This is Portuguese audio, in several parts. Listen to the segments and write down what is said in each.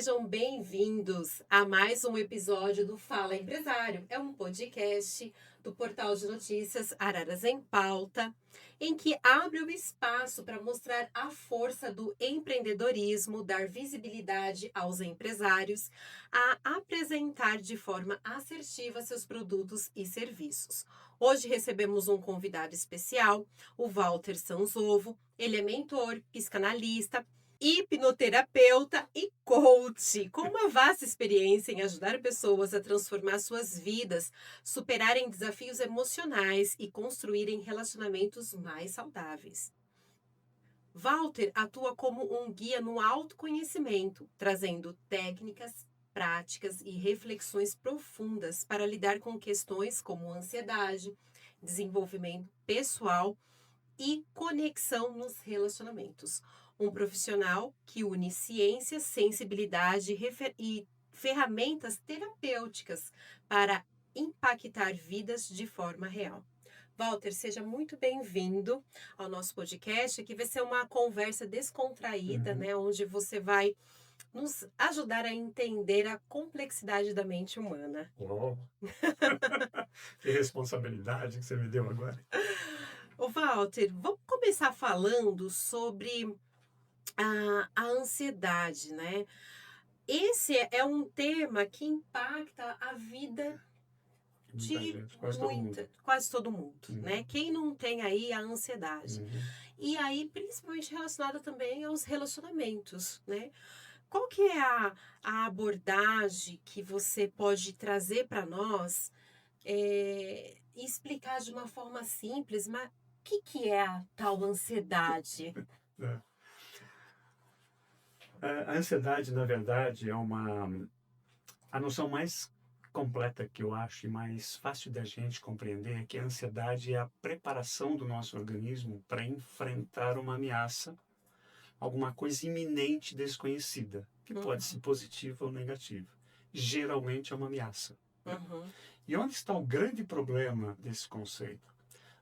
Sejam bem-vindos a mais um episódio do Fala Empresário. É um podcast do portal de notícias Araras em Pauta, em que abre o espaço para mostrar a força do empreendedorismo, dar visibilidade aos empresários, a apresentar de forma assertiva seus produtos e serviços. Hoje recebemos um convidado especial, o Walter Sanzovo. Ele é mentor, psicanalista, hipnoterapeuta e coach, com uma vasta experiência em ajudar pessoas a transformar suas vidas, superarem desafios emocionais e construírem relacionamentos mais saudáveis. Walter atua como um guia no autoconhecimento, trazendo técnicas, práticas e reflexões profundas para lidar com questões como ansiedade, desenvolvimento pessoal e conexão nos relacionamentos. Um profissional que une ciência, sensibilidade e ferramentas terapêuticas para impactar vidas de forma real. Walter, seja muito bem-vindo ao nosso podcast. Aqui vai ser uma conversa descontraída, né, onde você vai nos ajudar a entender a complexidade da mente humana. Oh, que responsabilidade que você me deu agora. Ô Walter, vamos começar falando sobre a ansiedade, né? Esse é um tema que impacta a vida Muita de gente, quase todo mundo. quase todo mundo, né? Quem não tem aí a ansiedade? Uhum. E aí, principalmente relacionada também aos relacionamentos, né? Qual que é a abordagem que você pode trazer para nós e explicar de uma forma simples, mas o que é a tal ansiedade? É. A ansiedade, na verdade, é a noção mais completa que eu acho e mais fácil da gente compreender é que a ansiedade é a preparação do nosso organismo para enfrentar uma ameaça, alguma coisa iminente desconhecida, que pode ser positiva ou negativa. Geralmente é uma ameaça. Uhum, E onde está o grande problema desse conceito,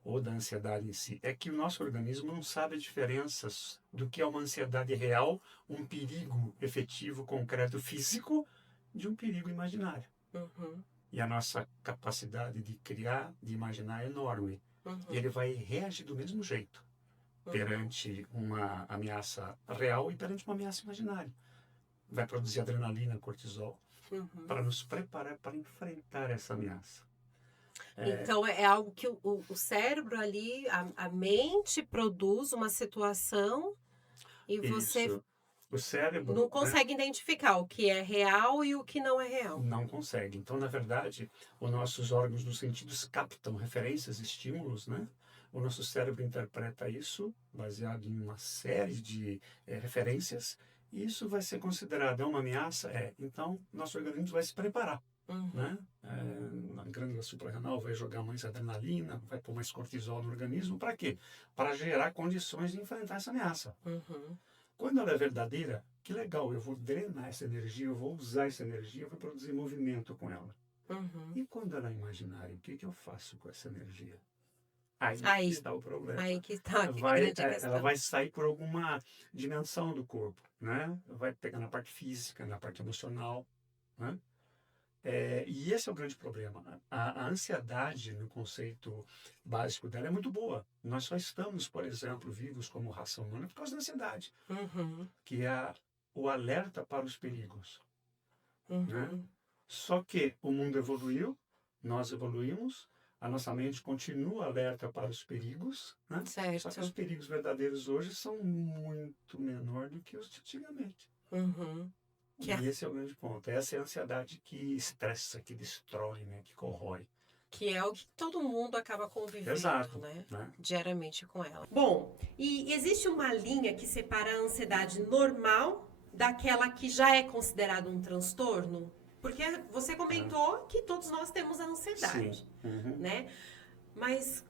ou da ansiedade em si? É que o nosso organismo não sabe a diferença do que é uma ansiedade real, um perigo efetivo, concreto, físico, de um perigo imaginário. uhum, E a nossa capacidade de criar, de imaginar é enorme. E uhum, ele vai reagir do mesmo jeito perante uma ameaça real e perante uma ameaça imaginária. Vai produzir adrenalina, cortisol, uhum. para nos preparar para enfrentar essa ameaça. Então, é algo que o cérebro ali, a mente produz uma situação e você Isso. O não cérebro, né, consegue identificar o que é real e o que não é real. não consegue. Então, na verdade, os nossos órgãos dos sentidos captam referências, estímulos, né? O nosso cérebro interpreta isso baseado em uma série de referências e isso vai ser considerado uma ameaça. Então, nosso organismo vai se preparar, né? Uhum, Na glândula suprarrenal vai jogar mais adrenalina, vai pôr mais cortisol no organismo. Para quê? Para gerar condições de enfrentar essa ameaça. uhum, Quando ela é verdadeira, que legal, eu vou drenar essa energia, eu vou usar essa energia, eu vou produzir movimento com ela. uhum. E quando ela é imaginária, o que eu faço com essa energia? Aí Aí, está o problema. aí que está a grande Ela questão. vai sair por alguma dimensão do corpo, né? Vai pegar na parte física, na parte emocional, né? E esse é o grande problema. A ansiedade, no conceito básico dela, é muito boa. Nós só estamos, por exemplo, vivos como raça humana por causa da ansiedade, Uhum, que é o alerta para os perigos, né? uhum. Só que o mundo evoluiu, nós evoluímos, a nossa mente continua alerta para os perigos, né? Só que os Certo. perigos verdadeiros hoje são muito menor do que os de antigamente. Uhum. Que é, E esse é o grande ponto. Essa é a ansiedade que estressa, que destrói, né? Que corrói. que é o que todo mundo acaba convivendo, Exato, né? né? Diariamente com ela. Bom, e existe uma linha que separa a ansiedade normal daquela que já é considerada um transtorno? Porque você Ah, comentou que todos nós temos a sim. ansiedade, Uhum. né? Mas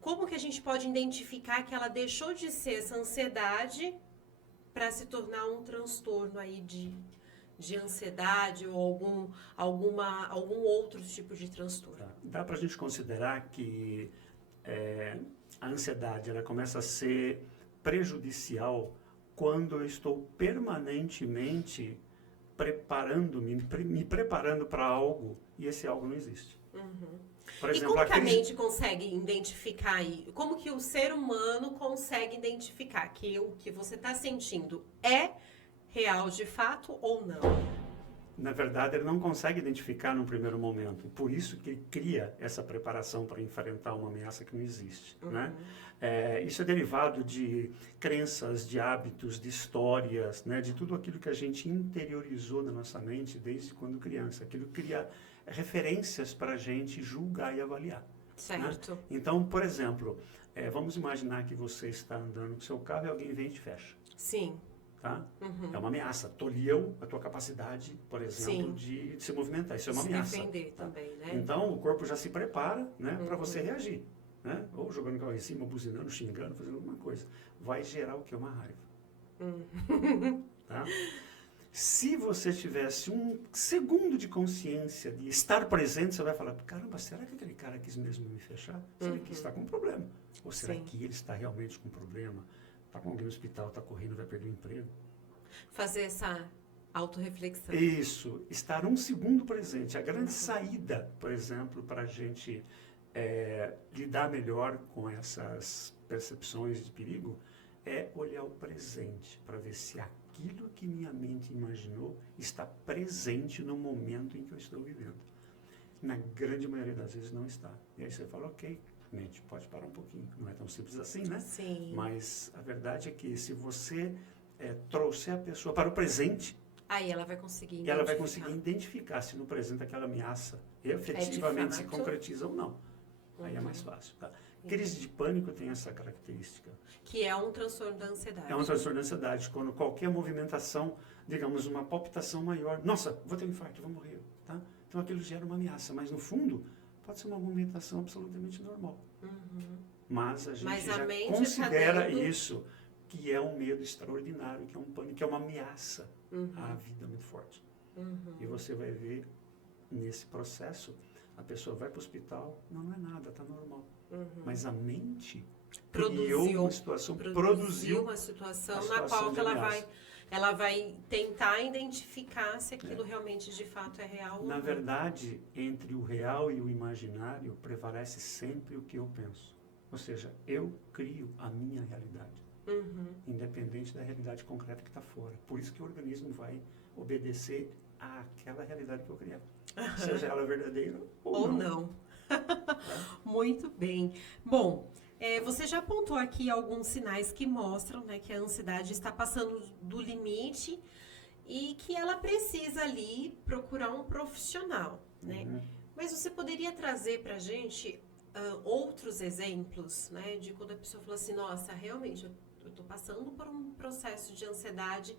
como que a gente pode identificar que ela deixou de ser essa ansiedade para se tornar um transtorno aí de ansiedade ou algum outro tipo de transtorno? Tá. Dá para a gente considerar que a ansiedade ela começa a ser prejudicial quando eu estou permanentemente me preparando para algo, e esse algo não existe. Por E exemplo, como que a mente consegue identificar aí? Como que o ser humano consegue identificar que o que você está sentindo é real de fato ou não? na verdade, ele não consegue identificar num primeiro momento. Por isso que ele cria essa preparação para enfrentar uma ameaça que não existe. Né? Isso é derivado de crenças, de hábitos, de histórias, né? De tudo aquilo que a gente interiorizou na nossa mente desde quando criança. Aquilo cria referências para a gente julgar e avaliar. Certo. Né? Então, por exemplo, vamos imaginar que você está andando com seu carro e alguém vem e te fecha. Sim. Tá? É uma ameaça. Tolheu a tua capacidade, por exemplo, de se movimentar. Isso é uma ameaça. Se defender Tá? também, né? Então, o corpo já se prepara, né, para você reagir. Né? Ou jogando o carro em cima, buzinando, xingando, fazendo alguma coisa. Vai gerar o quê? Uma raiva. Tá? Se você tivesse um segundo de consciência de estar presente, você vai falar, caramba, será que aquele cara quis mesmo me fechar? Será que está com um problema? Ou será que ele está realmente com um problema? Está com alguém no hospital, está correndo, vai perder o emprego? Fazer essa autorreflexão. Isso, estar um segundo presente. A grande saída, por exemplo, para a gente lidar melhor com essas percepções de perigo, é olhar o presente, para ver se aquilo que minha mente imaginou está presente no momento em que eu estou vivendo. Na grande maioria das vezes não está. E aí você fala, ok, mente, pode parar um pouquinho. Não é tão simples assim, né? Sim. Mas a verdade é que se você trouxer a pessoa para o presente, aí ela vai conseguir identificar. E ela vai conseguir identificar se no presente aquela ameaça efetivamente se concretiza ou não. Aí é mais fácil. Tá? Crise de pânico tem essa característica. Que é um transtorno da ansiedade. É um transtorno da ansiedade. Quando qualquer movimentação, digamos, uma palpitação maior, nossa, vou ter um infarto, vou morrer. Tá? Então aquilo gera uma ameaça. Mas no fundo, pode ser uma movimentação absolutamente normal. Mas a gente já considera isso, que é um medo extraordinário, que é um pânico, que é uma ameaça à vida muito forte. E você vai ver, nesse processo, a pessoa vai para o hospital, não é nada, está normal. Mas a mente criou uma situação, produziu uma situação na qual ela vai tentar identificar se aquilo realmente de fato é real ou não. Na verdade, entre o real e o imaginário, prevalece sempre o que eu penso. Ou seja, eu crio a minha realidade. Independente da realidade concreta que está fora. Por isso que o organismo vai obedecer àquela realidade que eu criar. Seja ela verdadeira ou não. Muito bem. Bom, você já apontou aqui alguns sinais que mostram, né, que a ansiedade está passando do limite e que ela precisa ali procurar um profissional, né? Mas você poderia trazer para a gente outros exemplos, né, de quando a pessoa fala assim, nossa, realmente eu estou passando por um processo de ansiedade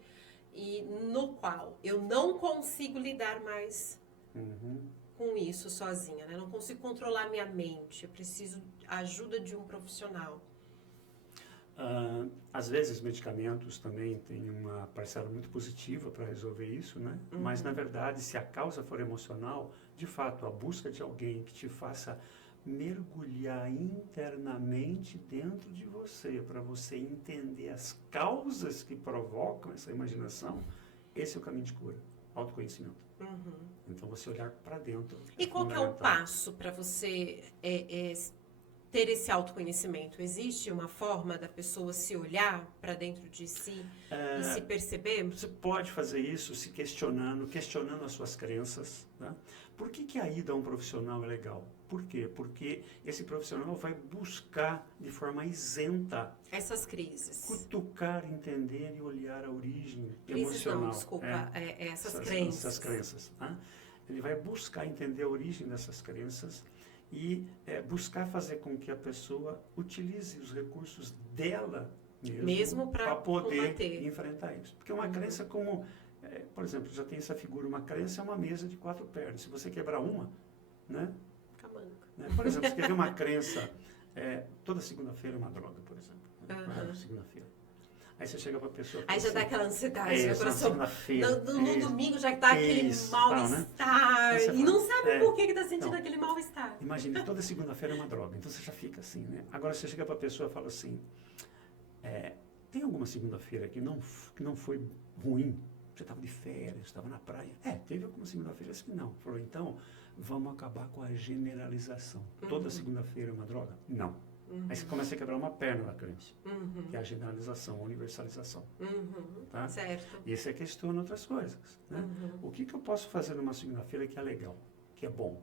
e no qual eu não consigo lidar mais com isso sozinha, né? Não consigo controlar minha mente, eu preciso ajuda de um profissional. Às vezes medicamentos também têm uma parcela muito positiva para resolver isso, né? Mas na verdade, se a causa for emocional, de fato, a busca de alguém que te faça mergulhar internamente dentro de você, para você entender as causas que provocam essa imaginação, esse é o caminho de cura, autoconhecimento. Então você olhar para dentro. E qual que é o passo para você ter esse autoconhecimento? Existe uma forma da pessoa se olhar para dentro de si e se perceber? Você pode fazer isso se questionando as suas crenças. Né? Por que a ida a um profissional é legal? Por quê? Porque esse profissional vai buscar de forma isenta essas crises. Cutucar, entender e olhar a origem crises emocional. Não, desculpa, essas crenças. Essas crenças. Né? Ele vai buscar entender a origem dessas crenças e buscar fazer com que a pessoa utilize os recursos dela mesmo para poder combater. Enfrentar isso. Porque uma crença como, por exemplo, já tem essa figura, uma crença é uma mesa de 4 pernas. Se você quebrar uma, né? Por exemplo, você quer ver uma crença, toda segunda-feira é uma droga, por exemplo. Segunda-feira. Aí você chega para a pessoa... Aí já assim, dá aquela ansiedade no coração. No domingo já dá aquele mal-estar. Né? E não sabe por que está sentindo aquele mal-estar. Imagine, toda segunda-feira é uma droga. Então você já fica assim, né? Agora você chega para a pessoa e fala assim, tem alguma segunda-feira que não foi ruim? Você estava de férias, estava na praia. Teve algumas segunda-feiras que não. Falou, então, vamos acabar com a generalização. Toda segunda-feira é uma droga? Não. Aí você começa a quebrar uma perna da crença, que é a generalização, a universalização. Tá? Certo. E você questiona outras coisas. Né? O que eu posso fazer numa segunda-feira que é legal, que é bom?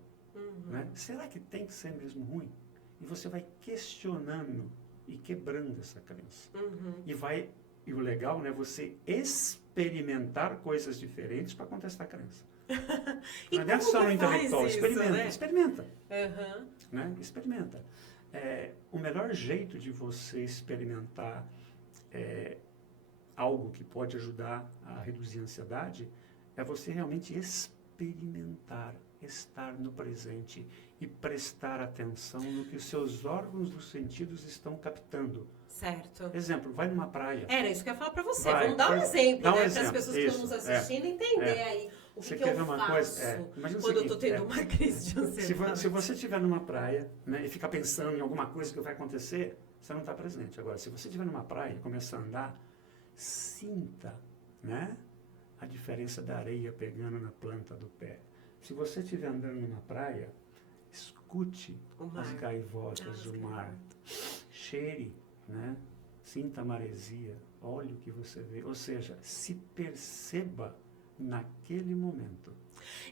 Né? Será que tem que ser mesmo ruim? E você vai questionando e quebrando essa crença. E o legal, né, você experimentar coisas diferentes para contestar a crença. E não adianta só no intelectual, isso, experimenta, né? experimenta. Né? Experimenta. O melhor jeito de você experimentar algo que pode ajudar a reduzir a ansiedade é você realmente experimentar, estar no presente e prestar atenção no que os seus órgãos dos sentidos estão captando. Certo. Exemplo, vai numa praia. Era isso que eu ia falar para você. Vai, Vamos dar um exemplo, dá um né? Para exemplo, as pessoas que estão nos assistindo entender aí o Você que quer eu ver uma faço coisa? Imagina o quando eu seguinte, estou tendo uma crise de ansiedade. Se você estiver numa praia, né, e ficar pensando em alguma coisa que vai acontecer, você não está presente. Agora, se você estiver numa praia e começar a andar, sinta, né, a diferença da areia pegando na planta do pé. Se você estiver andando numa praia, escute as gaivotas do mar. Cheire, né? Sinta a maresia, olhe o que você vê. Ou seja, se perceba naquele momento.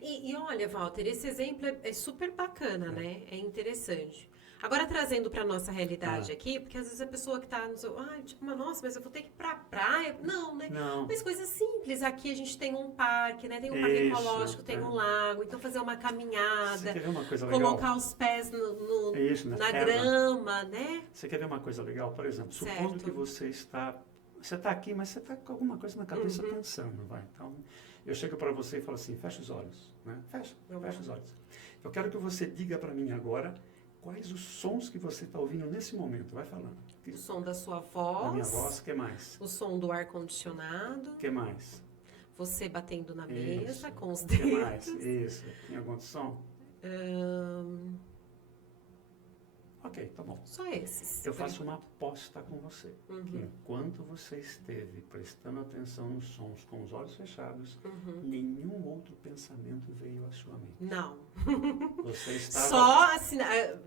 E olha, Walter, esse exemplo é super bacana, né? É interessante. Agora, trazendo para a nossa realidade aqui, porque às vezes a pessoa que está no seu... tipo, nossa, mas eu vou ter que ir para a praia. Não, né? Não. Mas coisas simples. Aqui a gente tem um parque, né? Tem um parque ecológico, tem um lago. Então, fazer uma caminhada. Você quer ver uma coisa legal? Colocar os pés na grama, né? Você quer ver uma coisa legal? Por exemplo, supondo que você está aqui, mas você está com alguma coisa na cabeça pensando, vai. Então, eu chego para você e falo assim, fecha os olhos, né? Fecha os olhos. Eu quero que você diga para mim agora quais os sons que você está ouvindo nesse momento. Vai falando. O som da sua voz. Da minha voz, o que mais? O som do ar-condicionado. O que mais? Você batendo na mesa com os dedos. O que dedos. mais? Isso. Tem algum som? Ok, tá bom. Só esses. Eu faço uma aposta com você. Que enquanto você esteve prestando atenção nos sons com os olhos fechados, nenhum outro pensamento veio à sua mente. Não. Você estava... Só, assim,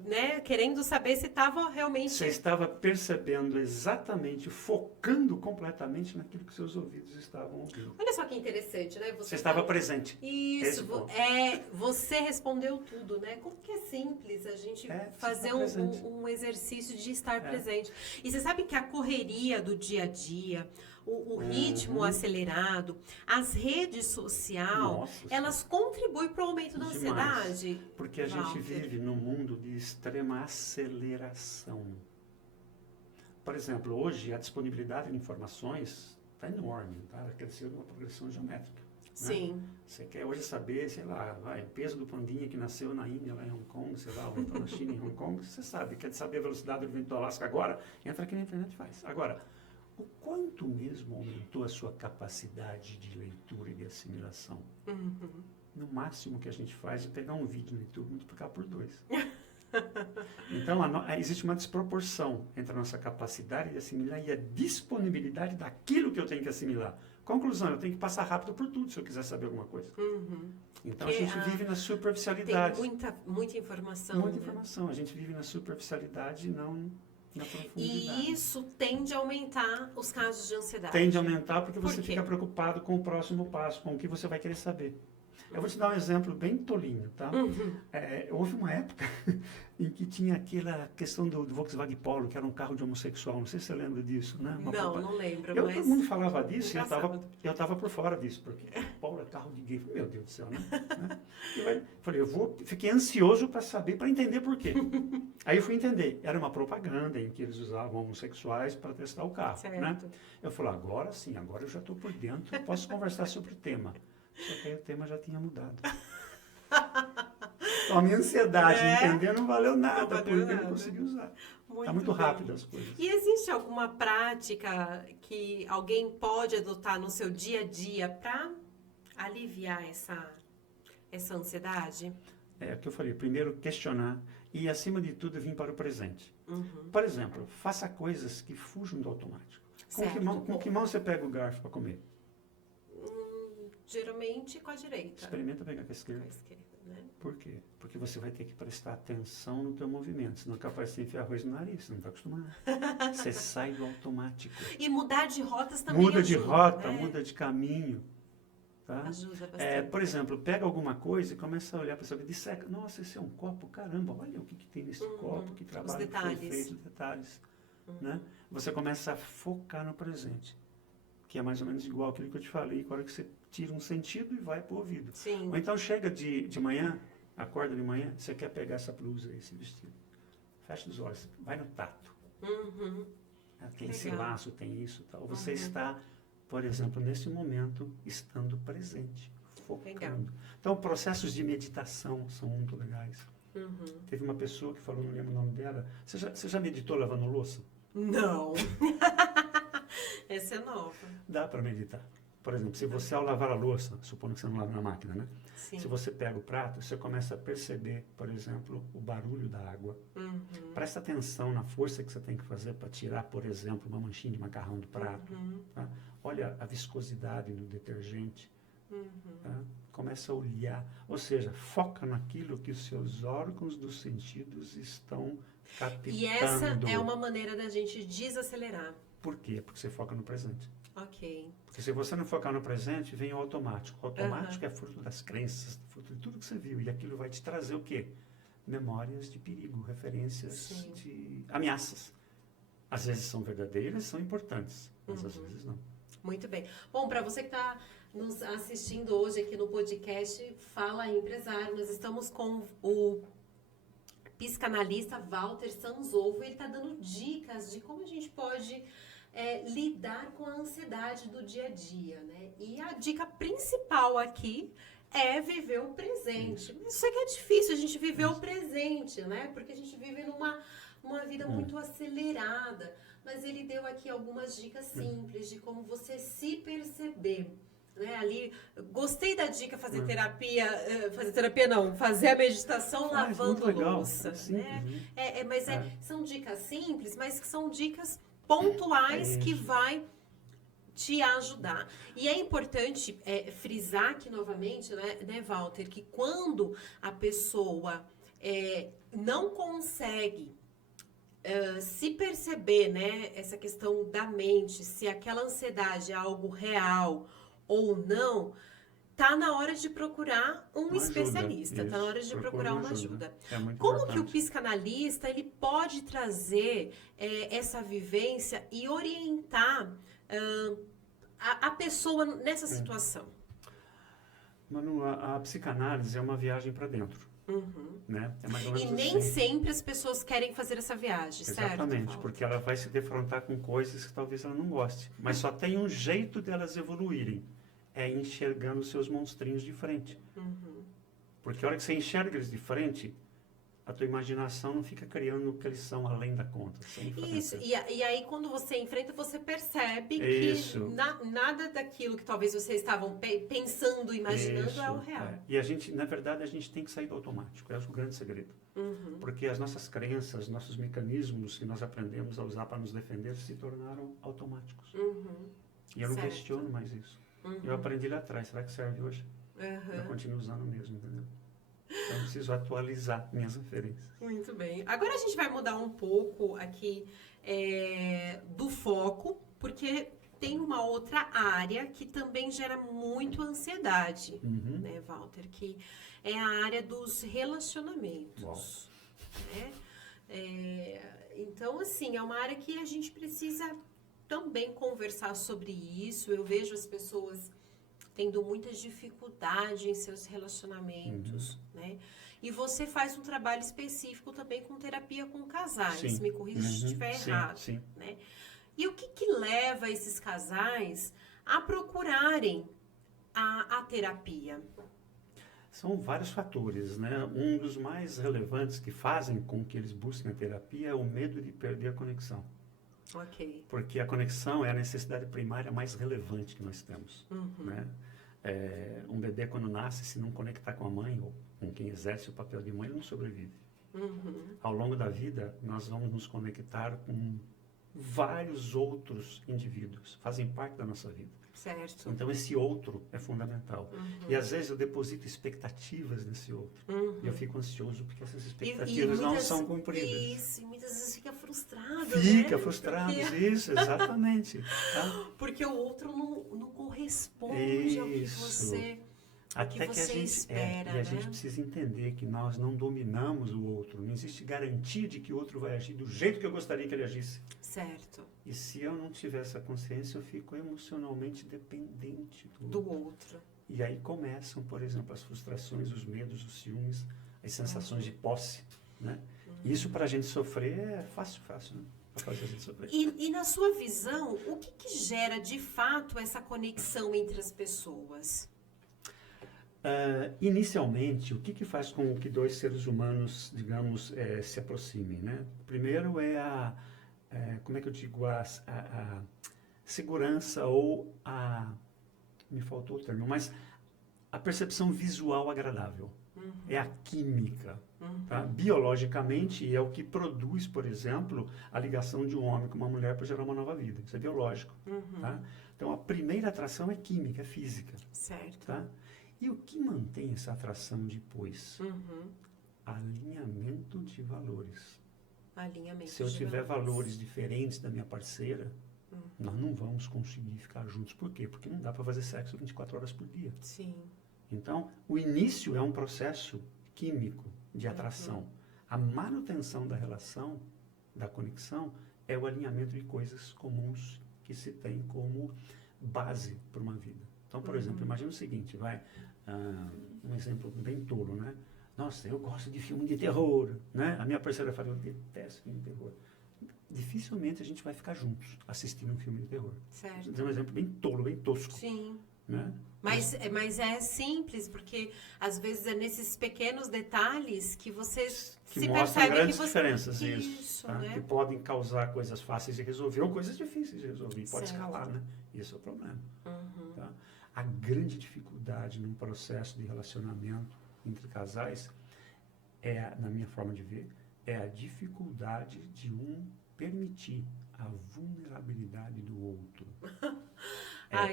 né, querendo saber se estava realmente... Você estava percebendo exatamente, focando completamente naquilo que seus ouvidos estavam ouvindo. Olha só que interessante, né? Você estava presente. Isso, você respondeu tudo, né? Como que é simples a gente fazer um exercício de estar presente. E você sabe que a correria do dia a dia, o ritmo acelerado, as redes sociais, elas contribuem para o aumento da ansiedade. Porque a gente vive num mundo de extrema aceleração. Por exemplo, hoje a disponibilidade de informações está enorme, tá? Cresceu numa progressão geométrica. Sim. Né? Você quer hoje saber, sei lá, o peso do pandinha que nasceu na Índia, lá em Hong Kong, sei lá, ou então na China, em Hong Kong, você sabe. Quer saber a velocidade do vento do Alasca agora? Entra aqui na internet e faz. Agora, o quanto mesmo aumentou a sua capacidade de leitura e de assimilação? No máximo que a gente faz é pegar um vídeo no YouTube e multiplicar por 2. Então, existe uma desproporção entre a nossa capacidade de assimilar e a disponibilidade daquilo que eu tenho que assimilar. Conclusão, eu tenho que passar rápido por tudo se eu quiser saber alguma coisa. Então, a gente vive na superficialidade. Tem muita informação. Muita informação. A gente vive na superficialidade e não na profundidade. E isso tende a aumentar os casos de ansiedade. Tende a aumentar porque você fica preocupado com o próximo passo, com o que você vai querer saber. Eu vou te dar um exemplo bem tolinho, tá? Houve uma época em que tinha aquela questão do Volkswagen Polo, que era um carro de homossexual. Não sei se você lembra disso, né? Não lembro. Todo mundo falava disso e eu estava por fora disso, porque Polo é carro de gay. Meu Deus do céu, né? Fiquei ansioso para saber, para entender por quê. Aí eu fui entender. Era uma propaganda em que eles usavam homossexuais para testar o carro, né? Eu falei, agora sim, agora eu já estou por dentro, posso conversar sobre o tema. Só que aí o tema já tinha mudado. Então, a minha ansiedade de entender não valeu nada, porque eu não consegui usar. Está muito rápido as coisas. E existe alguma prática que alguém pode adotar no seu dia a dia para aliviar essa ansiedade? É o que eu falei. Primeiro, questionar e, acima de tudo, vir para o presente. Por exemplo, faça coisas que fujam do automático. Com que mão você pega o garfo para comer? geralmente com a direita. Experimenta pegar com a Com a esquerda. esquerda, né? Por quê? Porque você vai ter que prestar atenção no teu movimento. Senão é capaz de enfiar arroz no nariz, você não está acostumado. Você sai do automático. E mudar de rotas também Muda de ajuda, rota, né? muda de caminho. Tá? Ajuda bastante. Por exemplo, pega alguma coisa e começa a olhar para essa vida e disseca. Nossa, esse é um copo, caramba, olha o que tem nesse copo, que trabalho que foi detalhes. feito, os detalhes. Né? Você começa a focar no presente, que é mais ou menos igual aquilo que eu te falei, na hora que você tira um sentido e vai para o ouvido. Sim. Ou então chega de manhã, acorda de manhã, você quer pegar essa blusa, esse vestido. Fecha os olhos, vai no tato. Uhum. Tem esse Legal. laço, tem isso. Tal. Você está, por exemplo, nesse momento, estando presente, focando. Legal. Então, processos de meditação são muito legais. Uhum. Teve uma pessoa que falou, não lembro o nome dela, você já meditou lavando louça? Não. Essa é nova. Dá para meditar. Por exemplo, se você ao lavar a louça, supondo que você não lava na máquina, né? Sim. Se você pega o prato, você começa a perceber, por exemplo, o barulho da água. Uhum. Presta atenção na força que você tem que fazer para tirar, por exemplo, uma manchinha de macarrão do prato. Uhum. Tá? Olha a viscosidade no detergente. Uhum. Tá? Começa a olhar. Ou seja, foca naquilo que os seus órgãos dos sentidos estão captando. E essa é uma maneira da gente desacelerar. Por quê? Porque você foca no presente. Ok. Porque se você não focar no presente, vem o automático. O automático é fruto das crenças, fruto de tudo que você viu. E aquilo vai te trazer o quê? Memórias de perigo, referências Sim. de ameaças. Às vezes são verdadeiras, são importantes, mas às vezes não. Muito bem. Bom, para você que está nos assistindo hoje aqui no podcast Fala Empresário, nós estamos com o psicanalista Walter Sanzovo. Ele está dando dicas de como a gente pode lidar com a ansiedade do dia a dia, né? E a dica principal aqui é viver o presente. Isso é que é difícil, a gente viver o presente, né? Porque a gente vive numa vida muito acelerada. Mas ele deu aqui algumas dicas simples de como você se perceber. Né? Ali, gostei da dica fazer fazer a meditação lavando louça. Né? São dicas simples, mas que são dicas pontuais que vai te ajudar. E é importante frisar aqui novamente, né, Walter, que quando a pessoa não consegue se perceber, né, essa questão da mente, se aquela ansiedade é algo real ou não, tá na hora de procurar um especialista, tá na hora de procurar uma ajuda. Como que o psicanalista ele pode trazer essa vivência e orientar a pessoa nessa situação? Manu, a psicanálise é uma viagem para dentro. Né? É mais ou menos e nem sempre as pessoas querem fazer essa viagem, certo? Exatamente, porque ela vai se defrontar com coisas que talvez ela não goste. Mas só tem um jeito delas evoluírem, é enxergando os seus monstrinhos de frente. Porque a hora que você enxerga eles de frente, a tua imaginação não fica criando o que eles são além da conta. Isso, e aí quando você enfrenta, você percebe que nada daquilo que talvez vocês estavam pensando, imaginando é o real. E a gente, na verdade, a gente tem que sair do automático, é o grande segredo. Porque as nossas crenças, nossos mecanismos que nós aprendemos a usar para nos defender se tornaram automáticos. E eu não questiono mais isso. Eu aprendi lá atrás, será que serve hoje? Eu continuo usando mesmo, entendeu? Então, eu preciso atualizar minhas referências. Muito bem. Agora a gente vai mudar um pouco aqui do foco, porque tem uma outra área que também gera muito ansiedade, né, Walter? Que é a área dos relacionamentos. Né? Então, assim, é uma área que a gente precisa também conversar sobre isso. Eu vejo as pessoas tendo muita dificuldade em seus relacionamentos, né? E você faz um trabalho específico também com terapia com casais, me corrija se estiver errado, né? E o que leva esses casais a procurarem a terapia? São vários fatores, né? Um dos mais relevantes que fazem com que eles busquem a terapia é o medo de perder a conexão. Ok. Porque a conexão é a necessidade primária mais relevante que nós temos. Né? Um bebê, quando nasce, se não conectar com a mãe ou com quem exerce o papel de mãe, ele não sobrevive. Ao longo da vida, nós vamos nos conectar com vários outros indivíduos, fazem parte da nossa vida. Certo. Então, esse outro é fundamental. E, às vezes, eu deposito expectativas nesse outro. E eu fico ansioso porque essas expectativas não são cumpridas. Isso, e muitas vezes fica frustrado, Fica né? frustrado, Porque... isso, exatamente. Tá? Porque o outro não corresponde ao que você... Até que a gente espera, e a né? gente precisa entender que nós não dominamos o outro. Não existe garantia de que o outro vai agir do jeito que eu gostaria que ele agisse. Certo. E se eu não tiver essa consciência, eu fico emocionalmente dependente do outro. E aí começam, por exemplo, as frustrações, os medos, os ciúmes, as sensações de posse, né? Isso para a gente sofrer é fácil, né? Para fazer a gente sofrer. E na sua visão, o que gera de fato essa conexão entre as pessoas? Inicialmente, o que faz com que dois seres humanos, digamos, se aproximem, né? Primeiro é como é que eu digo, a segurança ou me faltou o termo, mas a percepção visual agradável. É a química. Tá? Biologicamente, é o que produz, por exemplo, a ligação de um homem com uma mulher para gerar uma nova vida. Isso é biológico. Tá? Então, a primeira atração é química, é física. Certo. Tá? E o que mantém essa atração depois? Alinhamento de valores. Se eu tiver valores diferentes da minha parceira, nós não vamos conseguir ficar juntos. Por quê? Porque não dá para fazer sexo 24 horas por dia. Sim. Então, o início é um processo químico de atração. A manutenção da relação, da conexão, é o alinhamento de coisas comuns que se tem como base para uma vida. Então, por exemplo, imagina o seguinte, um exemplo bem tolo, né? Nossa, eu gosto de filme de terror, né? A minha parceira fala, eu detesto filme de terror. Dificilmente a gente vai ficar juntos assistindo um filme de terror. Certo. Vou dar um exemplo bem tolo, bem tosco. Sim. Né? Mas é simples, porque às vezes é nesses pequenos detalhes que você se percebe grandes que você... diferenças, isso tá? né? Que podem causar coisas fáceis de resolver ou coisas difíceis de resolver. Pode Certo. escalar, né? Esse é o problema. Tá? A grande dificuldade num processo de relacionamento entre casais na minha forma de ver, é a dificuldade de um permitir a vulnerabilidade do outro.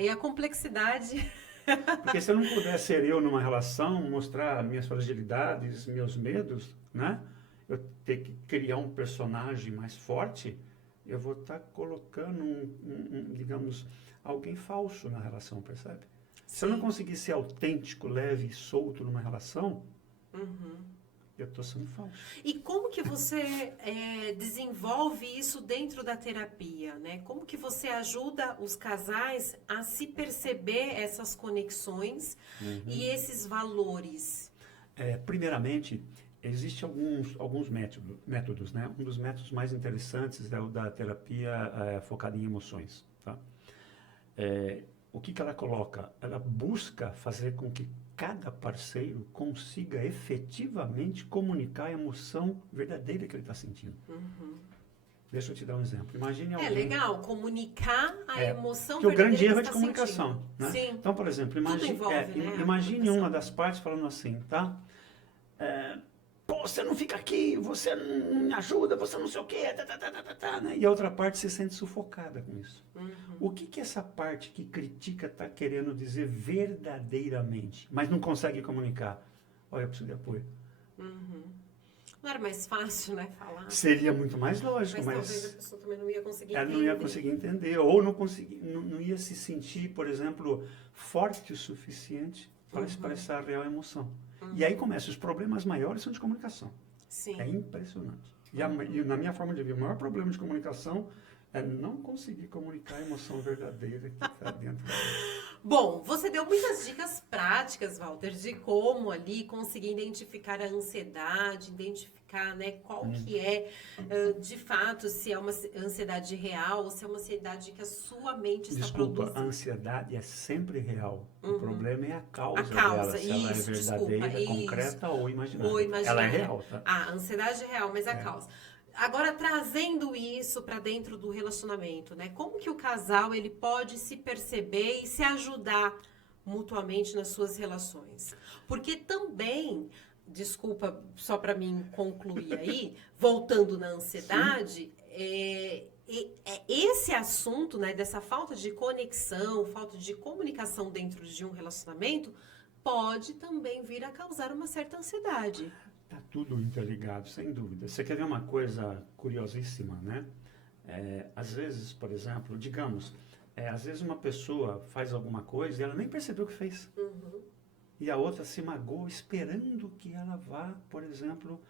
E a complexidade... Porque se eu não puder ser eu numa relação, mostrar minhas fragilidades, meus medos, né? Eu ter que criar um personagem mais forte, eu vou estar colocando digamos, alguém falso na relação, percebe? Se eu não conseguir ser autêntico, leve e solto numa relação, eu estou sendo falso. E como que você desenvolve isso dentro da terapia, né? Como que você ajuda os casais a se perceber essas conexões e esses valores? Primeiramente, existem alguns métodos, né? Um dos métodos mais interessantes é o da terapia focada em emoções, tá? O que ela coloca? Ela busca fazer com que cada parceiro consiga efetivamente comunicar a emoção verdadeira que ele está sentindo. Deixa eu te dar um exemplo. Imagine alguém... legal, comunicar a emoção que o grande erro é de está comunicação. Né? Sim. Então, por exemplo, imagine uma das partes falando assim, tá? Pô, você não fica aqui, você não me ajuda, você não sei o quê, né? E a outra parte se sente sufocada com isso. O que essa parte que critica está querendo dizer verdadeiramente, mas não consegue comunicar? Olha, eu preciso de apoio. Não era mais fácil, né, falar? Seria muito mais lógico, mas talvez a pessoa também não ia conseguir entender. Ela não ia conseguir entender, ou não ia se sentir, por exemplo, forte o suficiente para expressar a real emoção. E aí começam, os problemas maiores são de comunicação. Sim. É impressionante. E na minha forma de ver, o maior problema de comunicação é não conseguir comunicar a emoção verdadeira que está dentro dela. Bom, você deu muitas dicas práticas, Walter, de como ali conseguir identificar a ansiedade, identificar, né, qual que é, de fato, se é uma ansiedade real ou se é uma ansiedade que a sua mente está produzindo. Desculpa, a ansiedade é sempre real. O problema é a causa dela, se ela é isso, verdadeira, concreta ou imaginária. Ela é real, tá? A ansiedade é real, mas a causa. Agora, trazendo isso para dentro do relacionamento, né? Como que o casal ele pode se perceber e se ajudar mutuamente nas suas relações? Porque também, desculpa, só para mim concluir aí, voltando na ansiedade, esse assunto, né, dessa falta de conexão, falta de comunicação dentro de um relacionamento, pode também vir a causar uma certa ansiedade. Tá tudo interligado, sem dúvida. Você quer ver uma coisa curiosíssima, né? Às vezes, por exemplo, digamos, às vezes uma pessoa faz alguma coisa e ela nem percebeu o que fez. Uhum. E a outra se magoa esperando que ela vá, por exemplo,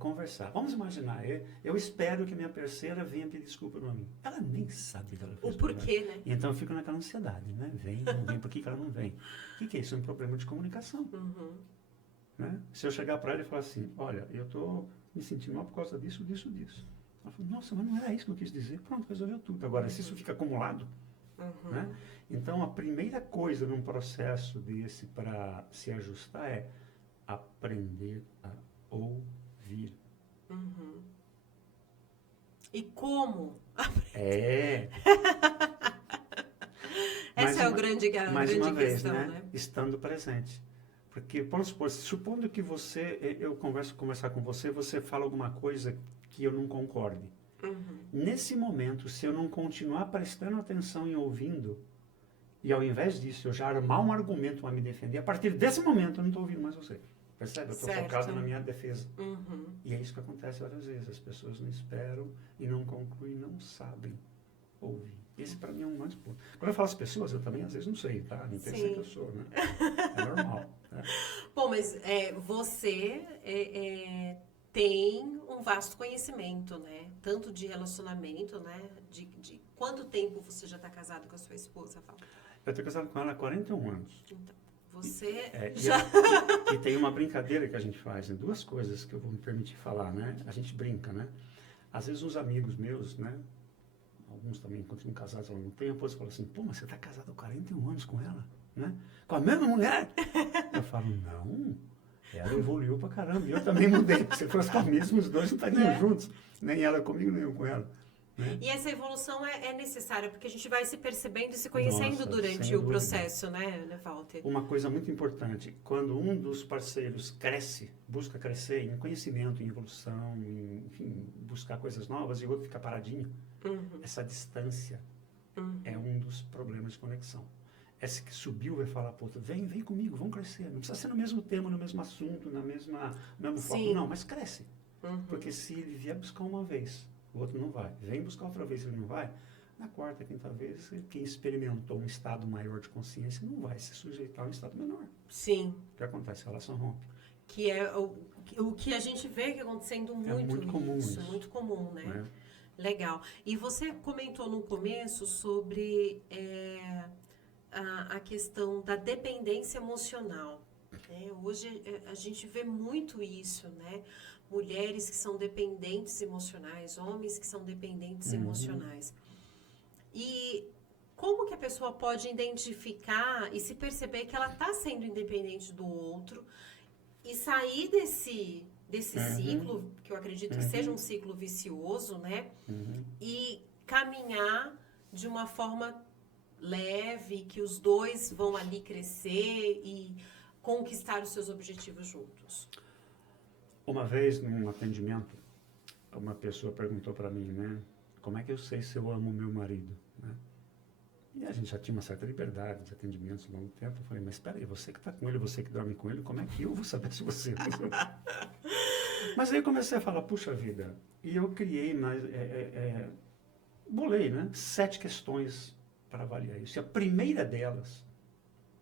conversar. Vamos imaginar, eu espero que minha parceira venha pedir desculpa para mim. Ela nem sabe que ela fez O porquê, né? E então eu fico naquela ansiedade, né? Vem, não vem, por que ela não vem? O que é isso? É um problema de comunicação. Uhum. Né? Se eu chegar para ela e falar assim, olha, eu estou me sentindo mal por causa disso, disso, disso. Ela fala, nossa, mas não era isso que eu quis dizer. Pronto, resolveu tudo. Agora, se isso fica acumulado, né? Então, a primeira coisa num processo desse para se ajustar é aprender a ouvir. Uhum. E como? Essa é a grande questão, né? Estando presente. Porque, vamos supor, supondo que eu conversar com você, você fala alguma coisa que eu não concorde. Uhum. Nesse momento, se eu não continuar prestando atenção e ouvindo, e ao invés disso eu já armar um argumento para me defender, a partir desse momento eu não estou ouvindo mais você. Percebe? Eu estou focado na minha defesa. Uhum. E é isso que acontece várias vezes. As pessoas não esperam e não concluem, não sabem ouvir. Esse para mim é um mais ponto. Quando eu falo as pessoas, eu também às vezes não sei, tá? Não tem sempre pessoa, né? É normal. Né? Bom, mas você tem um vasto conhecimento, né? Tanto de relacionamento, né? De quanto tempo você já está casado com a sua esposa, Val? Eu estou casado com ela há 41 anos. Então, você já... E tem uma brincadeira que a gente faz, né? Duas coisas que eu vou me permitir falar, né? A gente brinca, né? Às vezes uns amigos meus, né? Alguns também continuam casados há algum tempo, depois falam assim, pô, mas você está casado há 41 anos com ela, né? Com a mesma mulher? Eu falo, não, ela evoluiu pra caramba, e eu também mudei. Se fosse com a mesma, os dois não estariam juntos, nem ela comigo, nem eu com ela. Né? E essa evolução é necessária, porque a gente vai se percebendo e se conhecendo durante o processo, né, Walter? Uma coisa muito importante, quando um dos parceiros cresce, busca crescer em conhecimento, em evolução, enfim, buscar coisas novas, e o outro fica paradinho, essa distância é um dos problemas de conexão. Esse que subiu vai falar para o outro, vem comigo, vamos crescer. Não precisa ser no mesmo tema, no mesmo assunto, no mesmo foco, não, mas cresce. Porque se ele vier buscar uma vez, o outro não vai. Vem buscar outra vez, ele não vai. Na quarta, quinta vez, quem experimentou um estado maior de consciência não vai se sujeitar a um estado menor. Sim. O que acontece? A relação rompe. Que é o que a gente vê que acontecendo muito comum isso. Muito comum, né? Legal. E você comentou no começo sobre a questão da dependência emocional. Hoje a gente vê muito isso, né? Mulheres que são dependentes emocionais, homens que são dependentes emocionais. E como que a pessoa pode identificar e se perceber que ela está sendo independente do outro e sair desse ciclo, que eu acredito que seja um ciclo vicioso, né? E caminhar de uma forma leve, que os dois vão ali crescer e conquistar os seus objetivos juntos. Uma vez, num atendimento, uma pessoa perguntou para mim, né? Como é que eu sei se eu amo meu marido? Né? E a gente já tinha uma certa liberdade de atendimentos há longo tempo. Eu falei, mas espera aí, você que está com ele, você que dorme com ele, como é que eu vou saber se você... Mas aí eu comecei a falar, puxa vida, e eu criei, bolei, né? 7 questões para avaliar isso. E a primeira delas,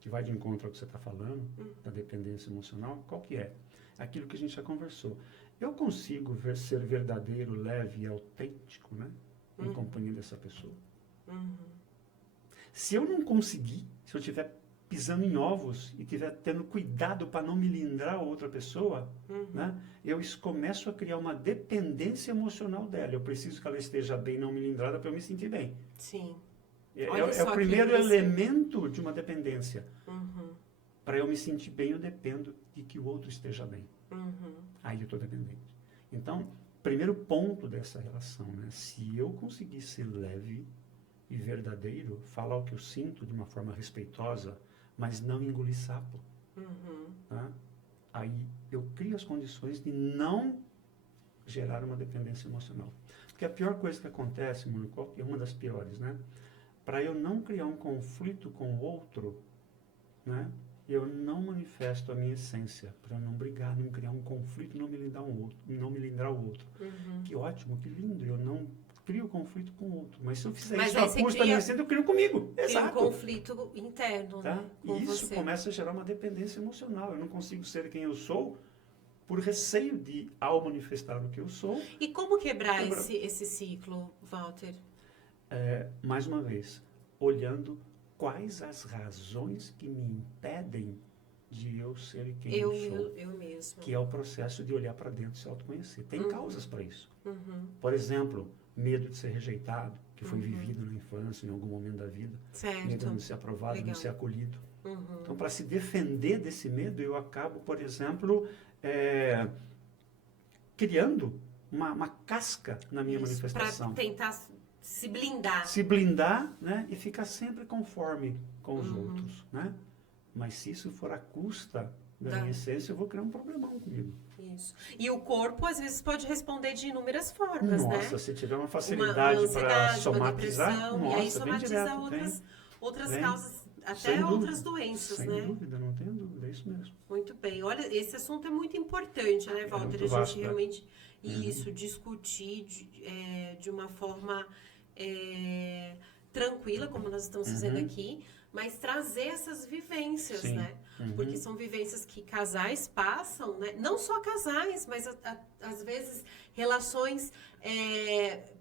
que vai de encontro ao que você está falando, da dependência emocional, qual que é? Aquilo que a gente já conversou. Eu consigo ser verdadeiro, leve e autêntico, né? Em companhia dessa pessoa. Se eu não conseguir, se eu estiver pisando em ovos e estiver tendo cuidado para não melindrar a outra pessoa, né? Eu começo a criar uma dependência emocional dela. Eu preciso que ela esteja bem, não melindrada, para eu me sentir bem. Sim. É o primeiro elemento de uma dependência. Para eu me sentir bem, eu dependo de que o outro esteja bem. Aí eu estou dependente. Então, primeiro ponto dessa relação, né? Se eu conseguir ser leve e verdadeiro, falar o que eu sinto de uma forma respeitosa, mas não engolir sapo, tá? Aí eu crio as condições de não gerar uma dependência emocional. Porque a pior coisa que acontece, Mônica, qual que é uma das piores, né? Para eu não criar um conflito com o outro, né? Eu não manifesto a minha essência, para não brigar, não criar um conflito, não me lindar um outro, não me lindar o outro. Que ótimo, que lindo, eu não crio conflito com o outro. Mas se eu fizer isso à custa da minha essência, eu crio comigo. Exato. Cria um conflito interno, tá? né? E isso começa a gerar uma dependência emocional. Eu não consigo ser quem eu sou por receio de, ao manifestar o que eu sou... E como quebrar esse ciclo, Walter? Mais uma vez, olhando quais as razões que me impedem de eu ser quem eu sou. Eu mesmo. Que é o processo de olhar para dentro e se autoconhecer. Tem causas para isso. Por exemplo, medo de ser rejeitado, que foi vivido na infância, em algum momento da vida. Certo. Medo de não ser aprovado, de não ser acolhido. Então, para se defender desse medo, eu acabo, por exemplo, criando uma casca na minha manifestação. Para tentar se blindar. Se blindar, né? E ficar sempre conforme com os outros, né? Mas se isso for à custa da minha essência, eu vou criar um problemão comigo. Isso. E o corpo, às vezes, pode responder de inúmeras formas, né? Nossa, se tiver uma facilidade para somatizar, uma depressão, nossa, e aí somatiza outras causas, até outras doenças, sem né? Sem dúvida, não tenho dúvida, é isso mesmo. Muito bem. Olha, esse assunto é muito importante, né, Walter? A gente realmente, discutir de uma forma tranquila, como nós estamos fazendo aqui, mas trazer essas vivências, né? Porque são vivências que casais passam, né? Não só casais, mas às vezes relações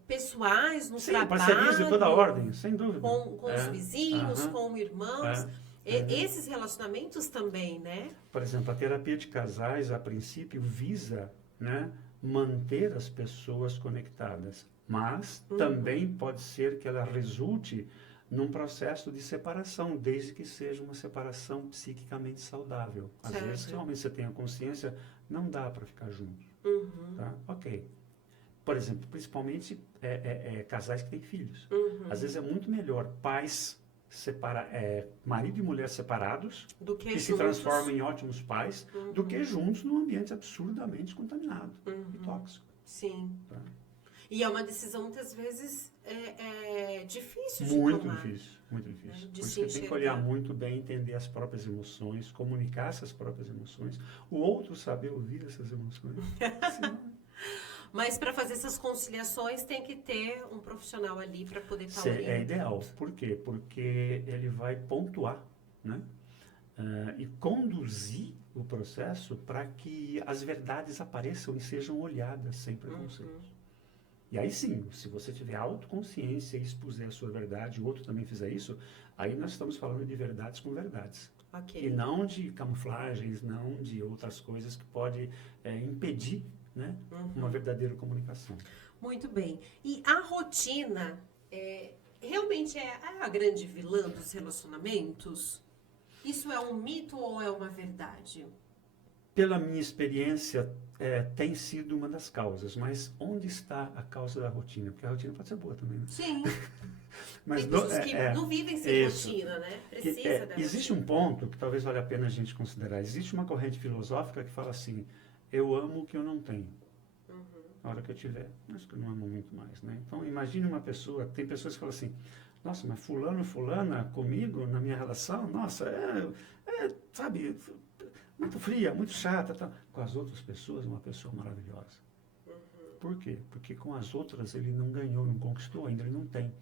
pessoais, no trabalho. Parcerias de toda ordem, sem dúvida. Com os vizinhos, com irmãos. Esses relacionamentos também, né? Por exemplo, a terapia de casais, a princípio, visa, né, manter as pessoas conectadas. Mas também pode ser que ela resulte num processo de separação, desde que seja uma separação psiquicamente saudável. Às vezes, realmente você tem a consciência, não dá para ficar junto. Tá? Ok. Por exemplo, principalmente casais que têm filhos. Às vezes é muito melhor pais marido e mulher separados, do que se transformam em ótimos pais, do que juntos num ambiente absurdamente contaminado e tóxico. Sim. Tá? E é uma decisão, muitas vezes, difícil de tomar. Muito difícil. Por isso que tem que olhar muito bem, entender as próprias emoções, comunicar essas próprias emoções, o outro saber ouvir essas emoções. Mas para fazer essas conciliações tem que ter um profissional ali para poder estar orientando. É ideal. Por quê? Porque ele vai pontuar, né? E conduzir o processo para que as verdades apareçam e sejam olhadas sem preconceito. E aí sim, se você tiver autoconsciência e expuser a sua verdade, o outro também fizer isso, aí nós estamos falando de verdades com verdades. Okay. E não de camuflagens, não de outras coisas que podem impedir, né, uma verdadeira comunicação. Muito bem. E a rotina realmente é a grande vilã dos relacionamentos? Isso é um mito ou é uma verdade? Pela minha experiência, tem sido uma das causas, mas onde está a causa da rotina? Porque a rotina pode ser boa também, né? Sim. Mas tem pessoas que não vivem sem rotina, né? Precisa dela. Existe um ponto que talvez valha a pena a gente considerar. Existe uma corrente filosófica que fala assim, eu amo o que eu não tenho. Na hora que eu tiver, acho que eu não amo muito mais, né? Então, imagine uma pessoa, tem pessoas que falam assim, nossa, mas fulana comigo, na minha relação, nossa, sabe, muito fria, muito chata, tal. Com as outras pessoas, uma pessoa maravilhosa. Por quê? Porque com as outras ele não ganhou, não conquistou ainda, ele não tem.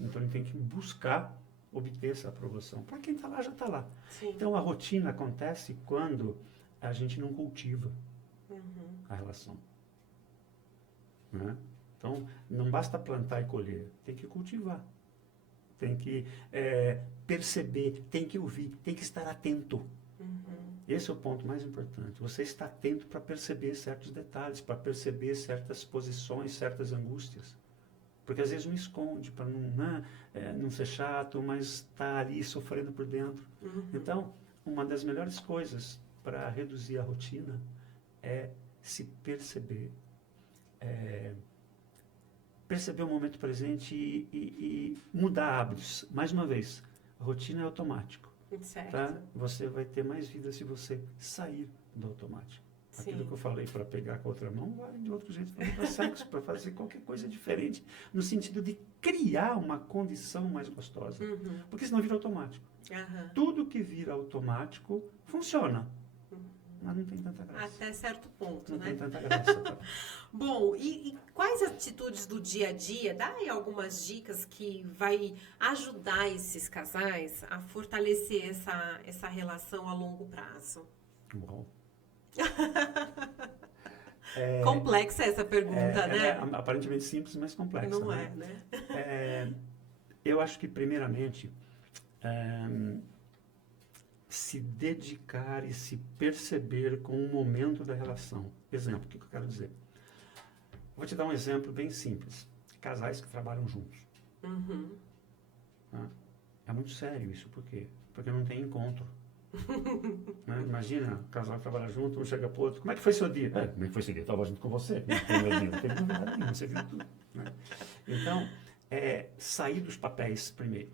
Então ele tem que buscar obter essa aprovação. Para quem está lá, já está lá. Sim. Então a rotina acontece quando a gente não cultiva a relação. Né? Então, não basta plantar e colher, tem que cultivar. Tem que perceber, tem que ouvir, tem que estar atento. Esse é o ponto mais importante. Você está atento para perceber certos detalhes, para perceber certas posições, certas angústias. Porque às vezes me esconde para não ser chato, mas está ali sofrendo por dentro. Então, uma das melhores coisas para reduzir a rotina é se perceber. Perceber o momento presente e mudar hábitos. Mais uma vez, a rotina é automático. Certo. Tá? Você vai ter mais vida se você sair do automático. Aquilo Sim. que eu falei para pegar com a outra mão, vale de outro jeito para sexo, para fazer qualquer coisa diferente, no sentido de criar uma condição mais gostosa. Uhum. Porque senão vira automático. Aham. Tudo que vira automático funciona, mas não tem tanta graça. Até certo ponto, Não né? tem tanta graça. Tá? Bom, e quais atitudes do dia a dia, dá aí algumas dicas que vai ajudar esses casais a fortalecer essa relação a longo prazo? Bom, Complexa essa pergunta, né? aparentemente simples, mas complexa. Não né? é, né? Eu acho que, primeiramente, se dedicar e se perceber com o momento da relação. Exemplo, o que eu quero dizer? Vou te dar um exemplo bem simples. Casais que trabalham juntos. Uhum. Né? É muito sério isso, por quê? Porque não tem encontro. Né? Imagina, o casal que trabalha junto, um chega para o outro, como é que foi seu dia? Como é que foi seu dia? Eu estava junto com você. Não teve novidade nenhuma, você viu tudo. Né? Então, sair dos papéis primeiro,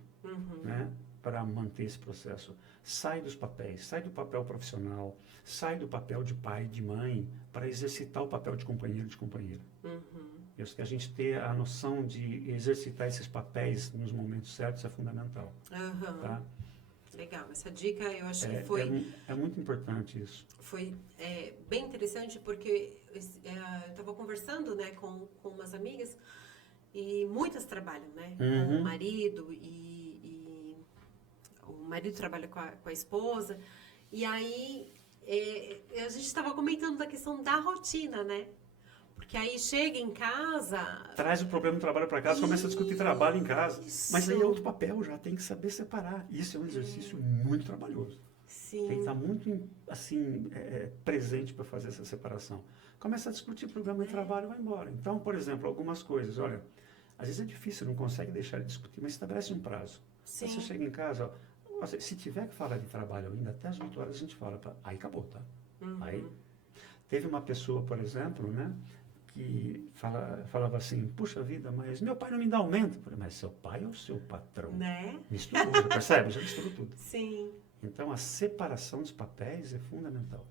né? Para manter esse processo. Sai dos papéis, sai do papel profissional, sai do papel de pai, de mãe, para exercitar o papel de companheiro, de companheira. Eu acho que a gente ter a noção de exercitar esses papéis nos momentos certos é fundamental. Tá? Legal, essa dica eu acho que foi... É muito importante isso. Foi bem interessante porque eu estava conversando, né, com umas amigas e muitas trabalham, né, com o marido e o marido trabalha com a esposa e aí a gente estava comentando da questão da rotina, né? Porque aí chega em casa... Traz o problema do trabalho para casa, começa a discutir trabalho em casa. Mas aí é outro papel, já tem que saber separar. Isso é um exercício muito trabalhoso. Sim. Tem que estar muito, assim, presente para fazer essa separação. Começa a discutir problema de trabalho e vai embora. Então, por exemplo, algumas coisas, olha, às vezes é difícil, não consegue deixar de discutir, mas estabelece um prazo. Sim. Você chega em casa, ó, se tiver que falar de trabalho ainda, até as 8 horas a gente fala, aí acabou, tá? Aí, teve uma pessoa, por exemplo, né, que falava assim, puxa vida, mas meu pai não me dá aumento. Eu falei, mas seu pai é o seu patrão? Né? Misturou, já percebe? Já misturou tudo. Sim. Então, a separação dos papéis é fundamental.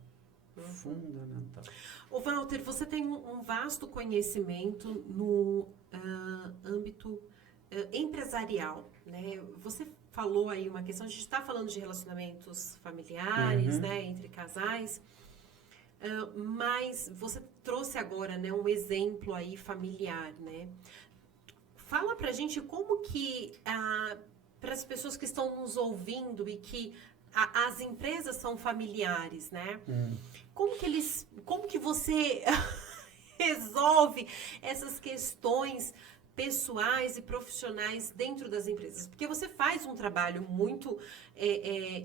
Fundamental. Ô, Walter, você tem um vasto conhecimento no âmbito empresarial, né? Você falou aí uma questão, a gente está falando de relacionamentos familiares, né, entre casais, mas você trouxe agora, né, um exemplo aí familiar, né? Fala pra gente como que, para as pessoas que estão nos ouvindo e que as empresas são familiares, né? Como que você resolve essas questões pessoais e profissionais dentro das empresas? Porque você faz um trabalho muito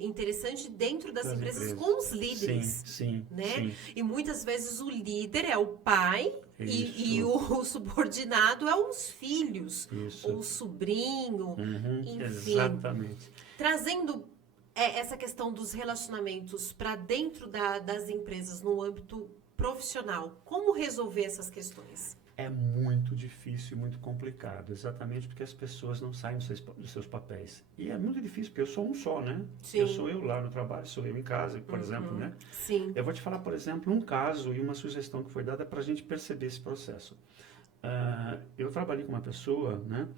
interessante dentro das empresas com os líderes, sim, né? Sim. E muitas vezes o líder é o pai e o subordinado é os filhos, ou o sobrinho, enfim. Exatamente. Trazendo essa questão dos relacionamentos para dentro das empresas no âmbito profissional, como resolver essas questões? É muito difícil e muito complicado, exatamente porque as pessoas não saem dos seus papéis. E é muito difícil, porque eu sou um só, né? Sim. Eu sou eu lá no trabalho, sou eu em casa, por exemplo, né? Sim. Eu vou te falar, por exemplo, um caso e uma sugestão que foi dada para a gente perceber esse processo. Eu trabalhei com uma pessoa, né?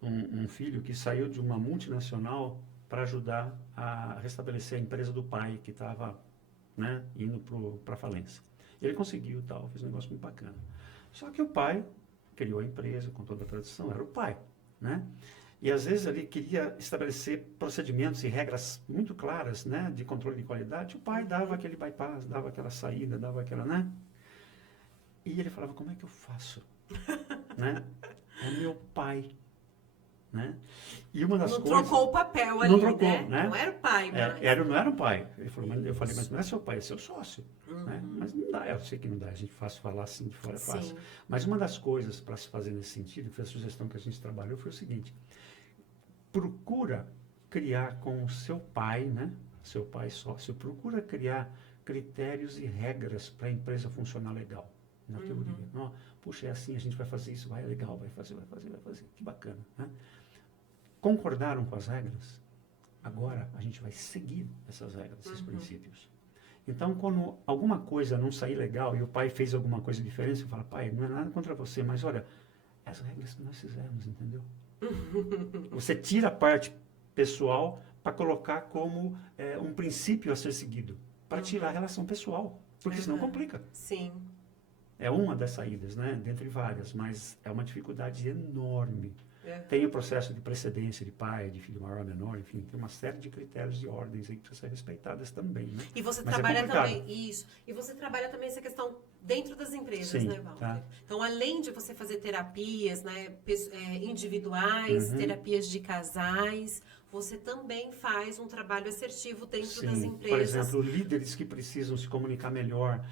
Um filho que saiu de uma multinacional para ajudar a restabelecer a empresa do pai, que estava, né, indo para a falência. Ele conseguiu, tal, fez um negócio muito bacana. Só que o pai criou a empresa com toda a tradição, era o pai, né? E às vezes ele queria estabelecer procedimentos e regras muito claras, né, de controle de qualidade. O pai dava aquele bypass, dava aquela saída, dava aquela, né? E ele falava, como é que eu faço? Né? É meu pai. Né? E uma das coisas... Não trocou o papel ali, não trocou, né? Não era o pai, mas... Não era o pai. Ele falou, eu falei, mas não é seu pai, é seu sócio. Né? Mas não dá, eu sei que não dá, a gente falar assim de fora é fácil. Sim. Mas uma das coisas para se fazer nesse sentido, que foi a sugestão que a gente trabalhou, foi o seguinte, procura criar com o seu pai, né? Seu pai sócio, procura criar critérios e regras para a empresa funcionar legal, na teoria. Não, puxa, é assim, a gente vai fazer isso, vai, é legal, vai fazer, que bacana, né? Concordaram com as regras? Agora a gente vai seguir essas regras, esses princípios. Então, quando alguma coisa não sair legal e o pai fez alguma coisa diferente, você fala, pai, não é nada contra você, mas olha, as regras que nós fizemos, entendeu? Você tira a parte pessoal para colocar como um princípio a ser seguido, para tirar a relação pessoal, porque senão complica. Sim. É uma das saídas, né? Dentre várias, mas é uma dificuldade enorme. É. Tem o processo de precedência de pai, de filho maior, menor, enfim, tem uma série de critérios e ordens aí que precisam ser respeitadas também, né? E você Mas trabalha complicado. também, isso, e você trabalha também essa questão dentro das empresas, Sim, né, Walter? tá. Então, além de você fazer terapias, né, individuais, terapias de casais, você também faz um trabalho assertivo dentro das Sim, empresas. por exemplo, líderes que precisam se comunicar melhor.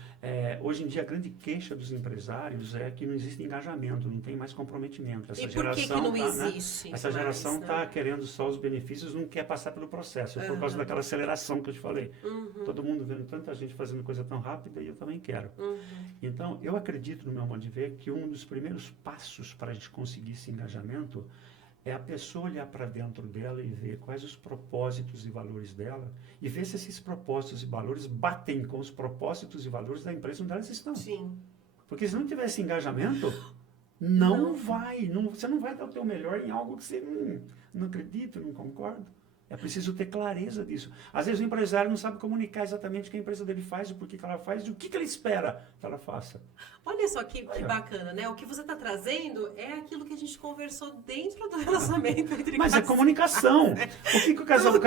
Hoje em dia, a grande queixa dos empresários é que não existe engajamento, não tem mais comprometimento. Essa E por que geração não existe? Essa mais, geração né? está querendo só os benefícios, não quer passar pelo processo, por causa daquela aceleração que eu te falei. Todo mundo vendo tanta gente fazendo coisa tão rápida e eu também quero. Então, eu acredito, no meu modo de ver, que um dos primeiros passos para a gente conseguir esse engajamento é a pessoa olhar para dentro dela e ver quais os propósitos e valores dela e ver se esses propósitos e valores batem com os propósitos e valores da empresa onde elas estão. Sim. Porque se não tiver esse engajamento, você não vai dar o teu melhor em algo que você não acredita, não concorda. É preciso ter clareza disso. Às vezes o empresário não sabe comunicar exatamente o que a empresa dele faz, o porquê que ela faz e o que ele espera que ela faça. Olha só que bacana, né? O que você está trazendo é aquilo que a gente conversou dentro do relacionamento entre Mas é casais. comunicação. O casamento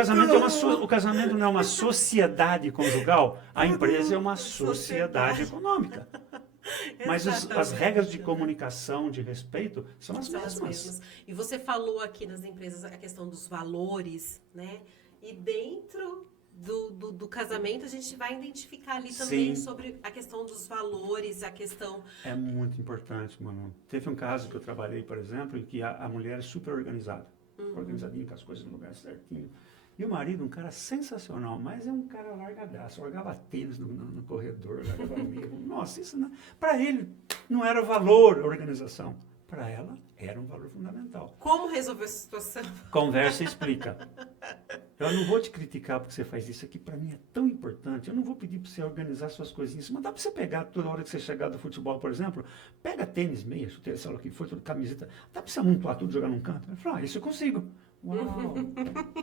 o casamento não é uma sociedade conjugal, a empresa é uma sociedade econômica. Mas as regras de comunicação, de respeito, são as mesmas. E você falou aqui nas empresas a questão dos valores, né? E dentro do casamento a gente vai identificar ali também sobre a questão dos valores, a questão... É muito importante, mano. Teve um caso que eu trabalhei, por exemplo, em que a mulher é super organizada. Organizadinha, com as coisas no lugar certinho. E o marido, um cara sensacional, mas é um cara largadaço. Largava tênis no corredor, largava amigo. Nossa, isso para ele não era valor a organização. Para ela, era um valor fundamental. Como resolver essa situação? Conversa e explica. Eu não vou te criticar porque você faz isso aqui, para mim é tão importante. Eu não vou pedir para você organizar suas coisinhas, mas dá para você pegar toda hora que você chegar do futebol, por exemplo, pega tênis, meia, chuteira, sei lá o que for, tudo, camiseta, dá para você amontoar tudo e jogar num canto? Ele falou, isso eu consigo. Uau!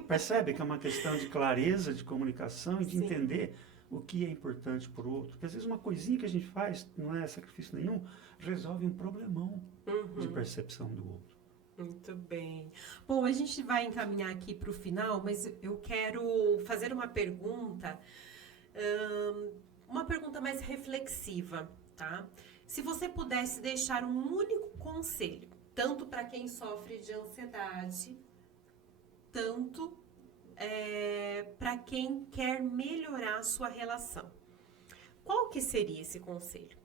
Percebe que é uma questão de clareza, de comunicação e de entender o que é importante para o outro. Porque às vezes uma coisinha que a gente faz, não é sacrifício nenhum, resolve um problemão de percepção do outro. Muito bem. Bom, a gente vai encaminhar aqui para o final, mas eu quero fazer uma pergunta mais reflexiva, tá? Se você pudesse deixar um único conselho, tanto para quem sofre de ansiedade, tanto para quem quer melhorar a sua relação, qual que seria esse conselho?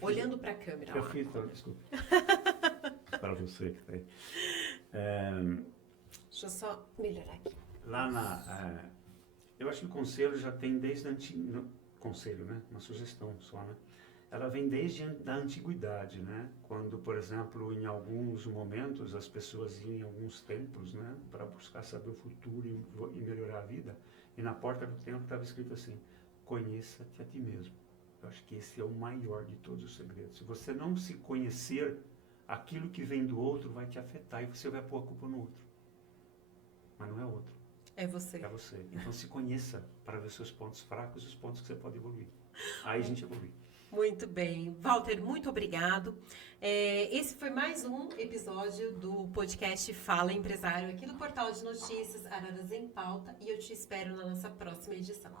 Olhando para a câmera. Desculpa. Para você que está aí. Deixa eu só melhorar aqui. Eu acho que o conselho já tem desde antigo. Conselho, né? Uma sugestão só, né? Ela vem desde a antiguidade, né? Quando, por exemplo, em alguns momentos as pessoas iam em alguns templos, né? Para buscar saber o futuro e melhorar a vida. E na porta do templo estava escrito assim: conheça-te a ti mesmo. Eu acho que esse é o maior de todos os segredos. Se você não se conhecer, aquilo que vem do outro vai te afetar e você vai pôr a culpa no outro. Mas não é o outro. É você. É você. Então se conheça para ver seus pontos fracos e os pontos que você pode evoluir. Aí a gente evolui. Muito bem. Walter, muito obrigado. Esse foi mais um episódio do podcast Fala Empresário, aqui do Portal de Notícias Araras em Pauta, e eu te espero na nossa próxima edição.